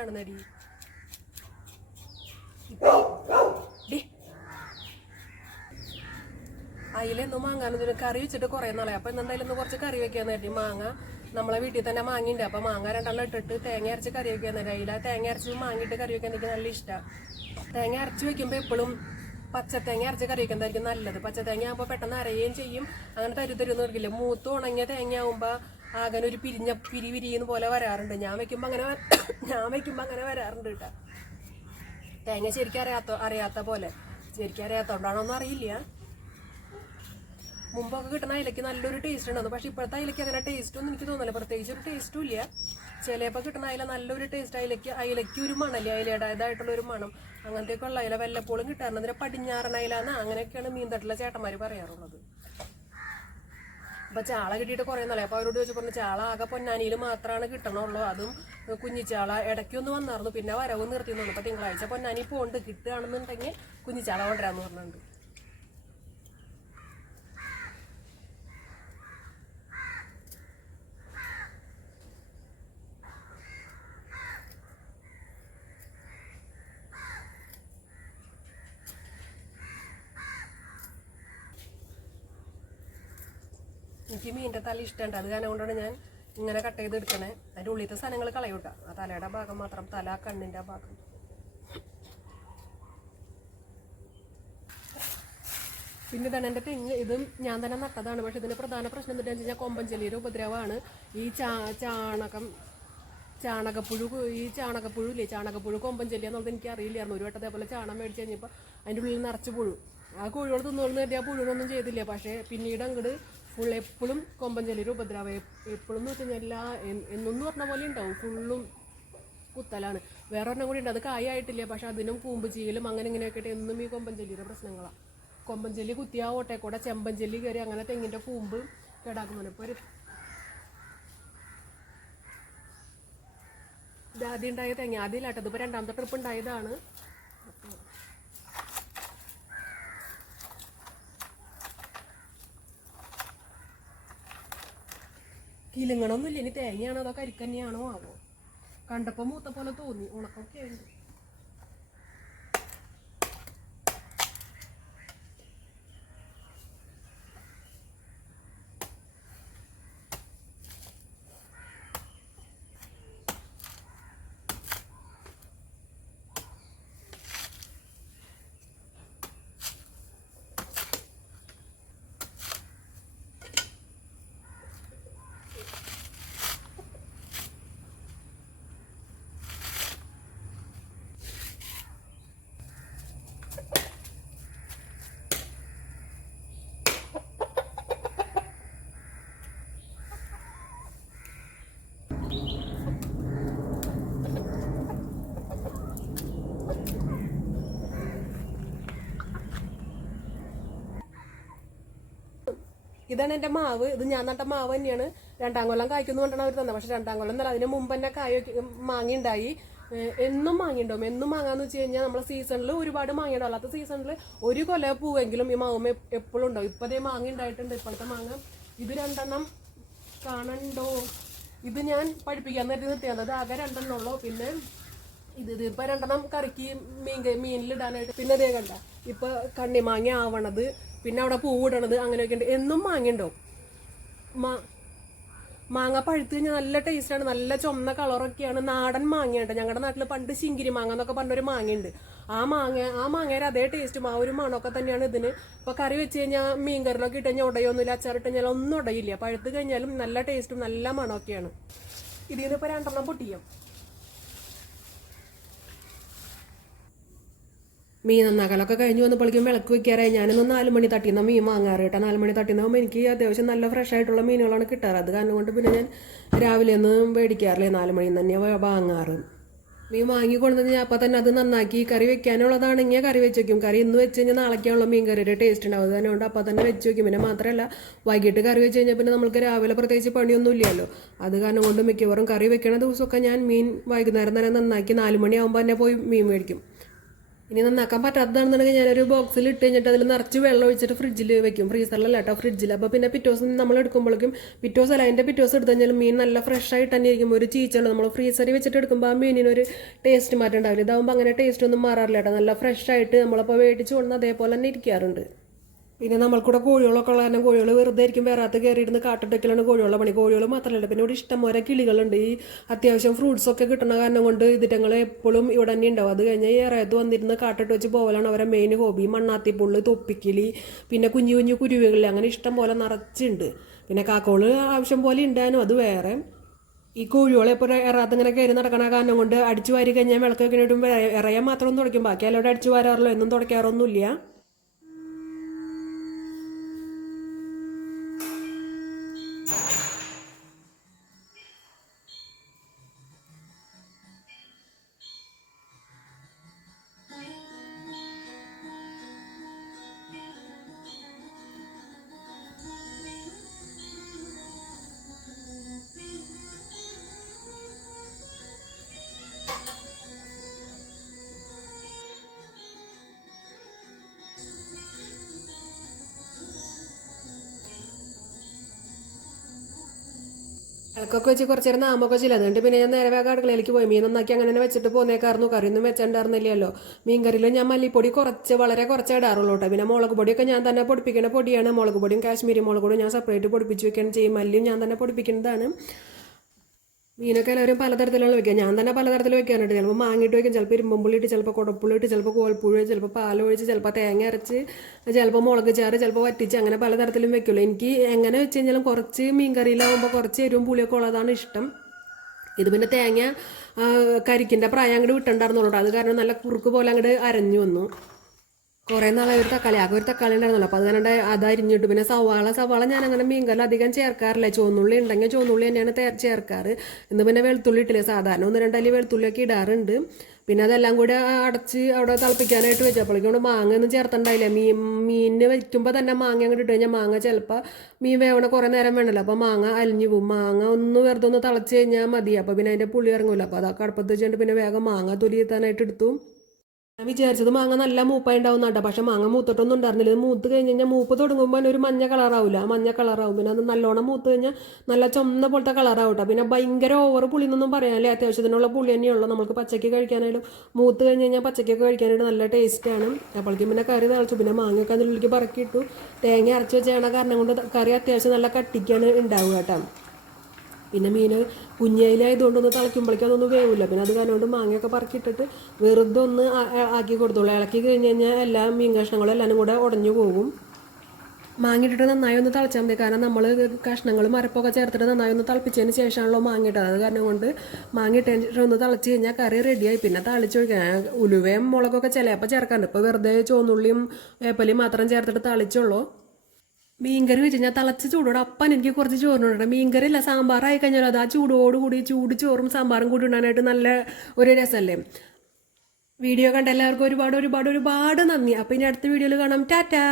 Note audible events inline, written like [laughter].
തന്നെയാണ് നടി അയിലൊന്നും മാങ്ങാനൊന്നും കറി വെച്ചിട്ട് കുറേ നാളെ അപ്പൊ എന്തായാലും ഒന്ന് കുറച്ച് കറി വെക്കാന്ന് കരുതി. മാങ്ങ നമ്മളെ വീട്ടിൽ തന്നെ മാങ്ങിണ്ട് അപ്പൊ മാങ്ങ രണ്ടെണ്ണം ഇട്ടിട്ട് തേങ്ങ അരച്ച് കറി വെക്കാൻ നേരം അയില തേങ്ങ അരച്ച് മാങ്ങിയിട്ട് കറി വെക്കാൻ എനിക്ക് നല്ല ഇഷ്ടമാണ് തേങ്ങ അരച്ച് വെക്കുമ്പോൾ എപ്പോഴും പച്ചത്തേങ്ങ അരച്ച് കറി വെക്കുന്നതായിരിക്കും നല്ലത്. പച്ചത്തേങ്ങ ആകുമ്പോൾ പെട്ടെന്ന് അരയുകയും ചെയ്യും. അങ്ങനെ തരു തരുന്ന് മൂത്ത് ഉണങ്ങിയ തേങ്ങ ആകുമ്പോൾ ആകെ ഒരു പിരിഞ്ഞ പിരി പിരിയുന്ന പോലെ വരാറുണ്ട്. ഞാൻ വെക്കുമ്പോൾ അങ്ങനെ [coughs] ഞാൻ വെക്കുമ്പോൾ അങ്ങനെ വരാറുണ്ട് കേട്ടോ. തേങ്ങ ശരിക്കും അറിയാത്ത അറിയാത്ത പോലെ. ശരിക്കും അറിയാത്തോണ്ടാണോന്നും അറിയില്ല. മുമ്പൊക്കെ കിട്ടുന്ന അയിലക്ക് നല്ലൊരു ടേസ്റ്റ് ഉണ്ടായിരുന്നു. പക്ഷെ ഇപ്പോഴത്തെ അയിലയ്ക്ക് അങ്ങനെ ടേസ്റ്റ് ഒന്നും എനിക്ക് തോന്നില്ല പ്രത്യേകിച്ച് ഒരു ടേസ്റ്റും ഇല്ല. ചിലപ്പോൾ കിട്ടുന്ന അയില നല്ലൊരു ടേസ്റ്റ് അയിലയ്ക്ക് അയിലയ്ക്ക് ഒരു മണല്ലേ അയിലയുടേതായിട്ടുള്ള ഒരു മണം. അങ്ങനത്തെയൊക്കെ ഉള്ള അയില വല്ലപ്പോഴും കിട്ടാറുണ്ട്. അതിന് പടിഞ്ഞാറൻ അയിലാന്ന് അങ്ങനെയൊക്കെയാണ് മീൻ തട്ടിലെ ചേട്ടന്മാർ പറയാറുള്ളത്. അപ്പൊ ചാള കിട്ടിയിട്ട് കുറേ നാളെ അപ്പൊ അവരോട് ചോദിച്ചു പറഞ്ഞു ചാള ആകെ പൊന്നാനിയിൽ മാത്രമാണ് കിട്ടണുള്ളൂ. അതും കുഞ്ഞിച്ചാള ഇടയ്ക്കൊന്ന് വന്നായിരുന്നു. പിന്നെ വരവ് നിർത്തി തോന്നുന്നു. അപ്പൊ തിങ്കളാഴ്ച പൊന്നാനി പോണ്ട് കിട്ടുകയാണെന്നുണ്ടെങ്കിൽ കുഞ്ഞിച്ചാള കൊണ്ടുവരാന്ന് പറഞ്ഞിട്ടുണ്ട്. എനിക്ക് മീന്റെ തല ഇഷ്ടമുണ്ട്. അത് കാരണം ഞാൻ ഇങ്ങനെ കട്ട് ചെയ്ത് എടുക്കണേ. അതിന്റെ ഉള്ളിലത്തെ സാധനങ്ങൾ കളയൂട്ട ആ തലയുടെ ഭാഗം മാത്രം തല കണ്ണിന്റെ ഭാഗം. പിന്നെ ഇതാണ് എന്റെ തെങ്ങ്. ഇതും ഞാൻ തന്നെ നട്ടതാണ്. പക്ഷെ ഇതിന്റെ പ്രധാന പ്രശ്നം എന്താണെന്ന് വെച്ച് കഴിഞ്ഞാൽ കൊമ്പഞ്ചലിയുടെ ഉപദ്രവമാണ്. ഈ ചാ ചാണകം ചാണകപ്പുഴു ഈ ചാണകപ്പുഴു ഇല്ലേ? ചാണകപ്പുഴു കൊമ്പഞ്ചലി എന്നുള്ളത് എനിക്ക് അറിയില്ലായിരുന്നു. ഒരു വട്ടം അതേപോലെ ചാണം മേടിച്ച് കഴിഞ്ഞപ്പോൾ അതിന്റെ ഉള്ളിൽ നിറച്ച് പുഴു. ആ കോഴികൾ തിന്നുകൊണ്ട് ആ പുഴുവിനൊന്നും ചെയ്തില്ല. പക്ഷേ പിന്നീട് അങ്ങോട്ട് ഫുൾ എപ്പോഴും കൊമ്പൻ ചെല്ലിയുടെ ഉപദ്രവം എപ്പോഴും എന്ന് വെച്ച് കഴിഞ്ഞാൽ എല്ലാ എന്നൊന്നും പറഞ്ഞ പോലെ ഉണ്ടാവും. ഫുള്ളും കുത്തലാണ്. വേറെ ഒരെണ്ണം കൂടി ഉണ്ട്. അത് കായായിട്ടില്ല. പക്ഷെ അതിനും കൂമ്പ് ചെയ്യലും അങ്ങനെ ഇങ്ങനെയൊക്കെ ആയിട്ട് എന്നും ഈ കൊമ്പൻ ചെല്ലിയുടെ പ്രശ്നങ്ങളാണ് കൊമ്പൻ ചെല്ലി കുത്തിയ ഓട്ടെ. കൂടെ ചെമ്പൻ ചെല്ലി കയറി അങ്ങനെ തെങ്ങിന്റെ കൂമ്പ് കേടാക്കുന്നുണ്ട് ഇപ്പോൾ ഒരു ഇത് ആദ്യം ഉണ്ടായ തേങ്ങ. ആദ്യമില്ലാട്ടത് ഇപ്പോൾ രണ്ടാമത്തെ ട്രിപ്പ് ഉണ്ടായതാണ്. കിലുങ്ങണമൊന്നുമില്ല ഇനി തേങ്ങയാണോ അതോ കരിക്കന്നെയാണോ ആവോ? കണ്ടപ്പോൾ മൂത്ത പോലെ തോന്നി. ഉണക്കൊക്കെ ഉണ്ട് ഇതാണ് എന്റെ മാവ്. ഇത് ഞാൻ നട്ട മാവ് തന്നെയാണ്. രണ്ടാം കൊല്ലം കായ്ക്കുന്നു കൊണ്ടാണ് അവർ തന്നെ പക്ഷെ രണ്ടാം കൊല്ലം എന്നല്ല അതിന് മുമ്പ് തന്നെ കായ മാങ്ങ ഉണ്ടായി എന്നും മാങ്ങിണ്ടാവും എന്നും മാങ്ങാന്ന് വെച്ച് കഴിഞ്ഞാൽ നമ്മളെ സീസണിൽ ഒരുപാട് മാങ്ങ ഉണ്ടാവും അല്ലാത്ത സീസണിൽ ഒരു കൊല പൂവെങ്കിലും ഈ മാവുമ്മ എപ്പോഴും ഉണ്ടാവും. ഇപ്പതേ മാങ്ങ ഉണ്ടായിട്ടുണ്ട് ഇപ്പോഴത്തെ മാങ്ങ. ഇത് രണ്ടെണ്ണം കാണണ്ടോ? ഇത് ഞാൻ പഠിപ്പിക്കാൻ നേരത്തെ നിർത്തിയാണ് അത് ആകെ രണ്ടെണ്ണം ഉള്ളൂ. പിന്നെ ഇത് ഇത് ഇപ്പൊ രണ്ടെണ്ണം കറിക്ക് മീൻ മീനിലിടാനായിട്ട്. പിന്നെ അതേ കണ്ട ഇപ്പൊ കണ്ണിമാങ്ങ ആവണത് പിന്നെ അവിടെ പൂവിടണത് അങ്ങനെയൊക്കെ ഉണ്ട്. എന്നും മാങ്ങ ഉണ്ടാവും മാ മാങ്ങ പഴുത്ത് കഴിഞ്ഞാൽ നല്ല ടേസ്റ്റാണ് നല്ല ചുമന്ന കളറൊക്കെയാണ് നാടൻ മാങ്ങയുണ്ട് ഞങ്ങളുടെ നാട്ടിൽ പണ്ട് ശിങ്കിരി മാങ്ങ എന്നൊക്കെ പറഞ്ഞൊരു മാങ്ങയുണ്ട്. ആ മാങ്ങ ആ മാങ്ങയുടെ അതേ ടേസ്റ്റും ആ ഒരു മണമൊക്കെ തന്നെയാണ് ഇതിന്. ഇപ്പൊ കറി വെച്ച് കഴിഞ്ഞാൽ മീൻകറിലൊക്കെ ഇട്ട് കഴിഞ്ഞാൽ ഉടയൊന്നുമില്ല അച്ചാറിട്ട് കഴിഞ്ഞാൽ ഒന്നും ഉടയില്ല. പഴുത്ത് കഴിഞ്ഞാലും നല്ല ടേസ്റ്റും നല്ല മണമൊക്കെയാണ്. ഇതിൽ നിന്ന് ഇപ്പൊ രണ്ടെണ്ണം പൊട്ടിയും? മീൻ നന്നാക്കലൊക്കെ കഴിഞ്ഞ് വന്നപ്പോഴേക്കും വിളക്ക് വെക്കാറായി. ഞാനൊന്ന് നാല് മണി തട്ടിന്ന മീൻ വാങ്ങാറ് കേട്ടോ. നാല് മണി തട്ടിന്നാകുമ്പോൾ എനിക്ക് അത്യാവശ്യം നല്ല ഫ്രഷ് ആയിട്ടുള്ള മീനുകളാണ് കിട്ടാറ്. അത് കാരണം കൊണ്ട് പിന്നെ ഞാൻ രാവിലെ ഒന്നും മേടിക്കാറില്ല. നാല് മണി തന്നെ വാങ്ങാറ്. മീൻ വാങ്ങി കൊണ്ടുവന്ന് ഞാൻ അപ്പം തന്നെ അത് നന്നാക്കി. കറി വെക്കാനുള്ളതാണെങ്കിൽ കറി വെച്ച് വെക്കും കറി ഇന്ന് വെച്ച് കഴിഞ്ഞാൽ നാളേക്കാണുള്ള മീൻ കറിയുടെ ടേസ്റ്റ് ഉണ്ടാവും അത് കൊണ്ട് അപ്പം തന്നെ വെച്ച് വെക്കും. പിന്നെ മാത്രമല്ല വൈകിട്ട് കറി വെച്ച് കഴിഞ്ഞാൽ പിന്നെ നമുക്ക് രാവിലെ പ്രത്യേകിച്ച് പണിയൊന്നും ഇല്ലല്ലോ. അത് കാരണം കൊണ്ട് മിക്കവാറും കറി വെക്കണ ദിവസമൊക്കെ ഞാൻ മീൻ വൈകുന്നേരം തന്നെ നന്നാക്കി നാല് മണിയാകുമ്പോൾ തന്നെ പോയി മീൻ മേടിക്കും. ഇനി നന്നാക്കാൻ പറ്റാത്തതാണെന്നുണ്ടെങ്കിൽ ഞാനൊരു ബോക്സിൽ ഇട്ട് കഴിഞ്ഞിട്ട് അതിൽ നിറച്ച് വെള്ളം ഒഴിച്ചിട്ട് ഫ്രിഡ്ജിൽ വെക്കും. ഫ്രീസറിലല്ല കേട്ടോ? ഫ്രിഡ്ജിൽ അപ്പോൾ പിന്നെ പിറ്റോസ് നമ്മൾ എടുക്കുമ്പോഴേക്കും പിറ്റോസ് അല്ല അതിന്റെ പിറ്റേ ദിവസം എടുത്തു കഴിഞ്ഞാൽ മീൻ നല്ല ഫ്രഷ് ആയിട്ട് തന്നെ ഇരിക്കും. ഒരു ചീച്ചുണ്ട് നമ്മൾ ഫ്രീസറിൽ വെച്ചിട്ട് എടുക്കുമ്പോൾ ആ മീനിനൊരു ടേസ്റ്റ് മാറ്റം ഉണ്ടാവില്ല. ഇതാകുമ്പോൾ അങ്ങനെ ടേസ്റ്റ് ഒന്നും മാറാറില്ല കേട്ടോ. നല്ല ഫ്രഷ് ആയിട്ട് നമ്മളപ്പോൾ മേടിച്ച് കൊണ്ടുവന്ന് അതേപോലെ തന്നെ ഇരിക്കാറുണ്ട്. പിന്നെ നമ്മൾക്കൂടെ കോഴികളൊക്കെ ഉള്ള കാരണം കോഴികൾ വെറുതെ ആയിരിക്കും വേറാത്ത് കയറിയിരുന്ന് കാട്ടിട്ടൊക്കെയാണ് കോഴികളുടെ പണി. കോഴികൾ മാത്രമല്ല പിന്നെ ഇവിടെ ഇഷ്ടംപോലെ കിളികളുണ്ട്. ഈ അത്യാവശ്യം ഫ്രൂട്ട്സ് ഒക്കെ കിട്ടുന്ന കാരണം കൊണ്ട് ഇതിറ്റങ്ങൾ എപ്പോഴും ഇവിടെ തന്നെ ഉണ്ടാവും. അത് കഴിഞ്ഞാൽ ഈ ഇറയത്ത് വന്നിരുന്ന് കാട്ടിട്ട് വെച്ച് പോകലാണ് അവരെ മെയിൻ ഹോബി മണ്ണാത്തിപ്പുള്ള് തൊപ്പിക്കിളി പിന്നെ കുഞ്ഞു കുഞ്ഞു കുരുവികളിൽ അങ്ങനെ ഇഷ്ടം പോലെ നിറച്ചുണ്ട്. പിന്നെ കാക്കോൾ ആവശ്യം പോലെ ഉണ്ടാനും അത് വേറെ. ഈ കോഴികളെ ഇപ്പോൾ ഇറാത്ത് ഇങ്ങനെ കയറി നടക്കണ കാരണം കൊണ്ട് അടിച്ചു വാരി കഴിഞ്ഞാൽ വിളക്കൊക്കെ ഇറയാൻ മാത്രം ഒന്നും തുടയ്ക്കും. ബാക്കി അല്ലോടെ അടിച്ചു വാരാറില്ല. എന്നും തുടയ്ക്കാറൊന്നുമില്ല. ഇളക്കൊക്കെ വെച്ച് കുറച്ച് നേരം നാമൊക്കെ ചില അതുകൊണ്ട് പിന്നെ ഞാൻ നേരെ വേഗം അടുക്കളയിലേക്ക് പോയി. മീൻ നന്നാക്കി അങ്ങനെ തന്നെ വെച്ചിട്ട് പോന്നേക്കായിരുന്നു. കറിയൊന്നും വെച്ചിട്ടുണ്ടായിരുന്നില്ലല്ലോ മീൻ കറിയിൽ ഞാൻ മല്ലിപ്പൊടി കുറച്ച് വളരെ കുറച്ച് ഇടാറുള്ളൂ കേട്ടോ. പിന്നെ മുളക് പൊടിയൊക്കെ ഞാൻ തന്നെ പൊടിപ്പിക്കുന്ന പൊടിയാണ്. മുളക് പൊടിയും കാശ്മീരി മുളക് പൊടിയും ഞാൻ സെപ്പറേറ്റ് പൊടിപ്പിച്ച് വെക്കുകയാണ് ചെയ്യും. മല്ലിയും ഞാൻ തന്നെ പൊടിപ്പിക്കുന്നതാണ്. മീനൊക്കെ എല്ലാവരും പലതരത്തിലുള്ള വെക്കുക ഞാൻ തന്നെ പലതരത്തിൽ വെക്കാനുണ്ട് ചിലപ്പോൾ മാങ്ങിട്ട് വെക്കും ചിലപ്പോൾ ഇരുമ്പുള്ളി ഇട്ട് ചിലപ്പോൾ കുടപ്പുള്ളി ഇട്ട് ചിലപ്പോൾ കോൽപ്പുഴ ചിലപ്പോൾ പാലൊഴിച്ച് ചിലപ്പോൾ തേങ്ങ അരച്ച് ചിലപ്പോൾ മുളക് ചാറ് ചിലപ്പോൾ വറ്റിച്ച് അങ്ങനെ പലതരത്തിലും വെക്കുള്ളൂ. എനിക്ക് എങ്ങനെ വെച്ച് കഴിഞ്ഞാലും കുറച്ച് മീൻകറിയിലാവുമ്പോൾ കുറച്ച് എരിവും പുളിയൊക്കെ ഉള്ളതാണ് ഇഷ്ടം. ഇത് പിന്നെ തേങ്ങ കരിക്കിന്റെ പ്രായം അങ്ങോട്ട് വിട്ടുണ്ടായിരുന്നുള്ളൂ അത് കാരണം നല്ല കുറുക്ക് പോലെ അങ്ങോട്ട് അരഞ്ഞു വന്നു. കുറേ നാളായി ഒരു തക്കാളി ആകെ ഒരു തക്കാളി ഉണ്ടായിരുന്നല്ലോ. അപ്പോൾ അത് കാരണം അത് അരിഞ്ഞിട്ട് പിന്നെ സവാള സവാള ഞാൻ അങ്ങനെ മീൻകറി അധികം ചേർക്കാറില്ല. ചുവന്നുള്ളി ഉണ്ടെങ്കിൽ ചുവന്നുള്ളി തന്നെയാണ് ചേർക്കാറ്. ഇന്ന് പിന്നെ വെളുത്തുള്ളി ഇട്ടില്ല സാധാരണ ഒന്ന് രണ്ടല്ലി വെളുത്തുള്ളിയൊക്കെ ഇടാറുണ്ട്. പിന്നെ അതെല്ലാം കൂടി അടച്ച് അവിടെ തിളപ്പിക്കാനായിട്ട് വെച്ചപ്പോഴേക്കും കൊണ്ട് മാങ്ങ ഒന്നും ചേർത്തണ്ടായില്ല മീൻ മീനിന് വെക്കുമ്പോൾ തന്നെ മാങ്ങ അങ്ങോട്ട് ഇട്ട് കഴിഞ്ഞാൽ മാങ്ങ ചിലപ്പോൾ മീൻ വേവണ കുറേ നേരം വേണമല്ലോ അപ്പോൾ മാങ്ങ അലിഞ്ഞു പോകും മാങ്ങ ഒന്ന് വെറുതെ ഒന്ന് തിളച്ച് കഴിഞ്ഞാൽ മതി. അപ്പോൾ പിന്നെ അതിന്റെ പുളി ഇറങ്ങില്ല അപ്പോൾ അതൊക്കെ അടുപ്പത്ത് വെച്ചുകൊണ്ട് പിന്നെ വേഗം മാങ്ങ തൊലി എത്താനായിട്ട് എടുത്തു. ഞാൻ വിചാരിച്ചത് മാങ്ങ നല്ല മൂപ്പായി നട്ട പക്ഷെ മാങ്ങ മൂത്തിട്ടൊന്നും ഉണ്ടായിരുന്നില്ല. ഇത് മൂത്ത് കഴിഞ്ഞ് കഴിഞ്ഞാൽ മൂപ്പ് തുടങ്ങുമ്പോൾ ഒരു മഞ്ഞ കളറാവില്ല മഞ്ഞ കളറാവും. പിന്നെ അത് നല്ലോണം മൂത്ത് കഴിഞ്ഞാൽ നല്ല ചുമന്ന പോലത്തെ കളറാവട്ടെ. പിന്നെ ഭയങ്കര ഓവർ പുളി എന്നൊന്നും പറയാനില്ല. അത്യാവശ്യത്തിനുള്ള പുളി തന്നെയുള്ളൂ. നമുക്ക് പച്ചയ്ക്ക് കഴിക്കാനായാലും മൂത്ത് കഴിഞ്ഞ് കഴിഞ്ഞാൽ പച്ചയ്ക്കൊക്കെ കഴിക്കാനായിട്ട് നല്ല ടേസ്റ്റാണ്. അപ്പോഴേക്കും പിന്നെ കറി തിളച്ചു. പിന്നെ മാങ്ങയൊക്കെ അതിനുള്ളിലേക്ക് പറക്കിയിട്ടു തേങ്ങ അരച്ച് വെച്ചാണ് കാരണം കൊണ്ട് കറി അത്യാവശ്യം നല്ല കട്ടിക്കാണ് ഉണ്ടാവുക കേട്ടോ. പിന്നെ മീൻ കുഞ്ഞയിലായതുകൊണ്ട് ഒന്ന് തിളയ്ക്കുമ്പോഴേക്കും അതൊന്നും വേവില്ല. പിന്നെ അത് കാരണം കൊണ്ട് മാങ്ങയൊക്കെ പറക്കിയിട്ടിട്ട് വെറുതെ ഒന്ന് ആക്കി കൊടുത്തോളൂ. ഇളക്കി കഴിഞ്ഞ് കഴിഞ്ഞാൽ എല്ലാ മീൻ കഷ്ണങ്ങളും എല്ലാവരും കൂടെ ഉടഞ്ഞു പോകും. മാങ്ങിയിട്ടിട്ട് നന്നായി ഒന്ന് തിളച്ചാൽ മതി. കാരണം നമ്മൾ കഷ്ണങ്ങൾ മരപ്പൊക്കെ ചേർത്തിട്ട് നന്നായി ഒന്ന് തിളപ്പിച്ചതിന് ശേഷമാണല്ലോ മാങ്ങിയിട്ടത് അത് കാരണം കൊണ്ട് മാങ്ങിയിട്ടതിന് ഒന്ന് തിളച്ച് കഴിഞ്ഞാൽ കറി റെഡിയായി പിന്നെ തളിച്ചൊഴിക്കാൻ ഉലുവയും മുളകൊക്കെ ചിലപ്പോൾ ചേർക്കാറുണ്ട്. ഇപ്പോൾ വെറുതെ ചോന്നുള്ളിയും വേപ്പലിയും മാത്രം ചേർത്തിട്ട് തളിച്ചുള്ളൂ മീൻകറി വെച്ച് കഴിഞ്ഞാൽ തിളച്ച ചൂടോടെ അപ്പം എനിക്ക് കുറച്ച് ചോറിനുണ്ട് മീൻകറി അല്ല സാമ്പാറായി കഴിഞ്ഞാൽ അത് ആ ചൂടോടുകൂടി ചൂട് ചോറും സാമ്പാറും കൂടി ഇടാനായിട്ട് നല്ല ഒരു രസമല്ലേ? വീഡിയോ കണ്ട എല്ലാവർക്കും ഒരുപാട് ഒരുപാട് ഒരുപാട് നന്ദി. അപ്പം ഇനി അടുത്ത വീഡിയോയിൽ കാണാം. ടാറ്റാ!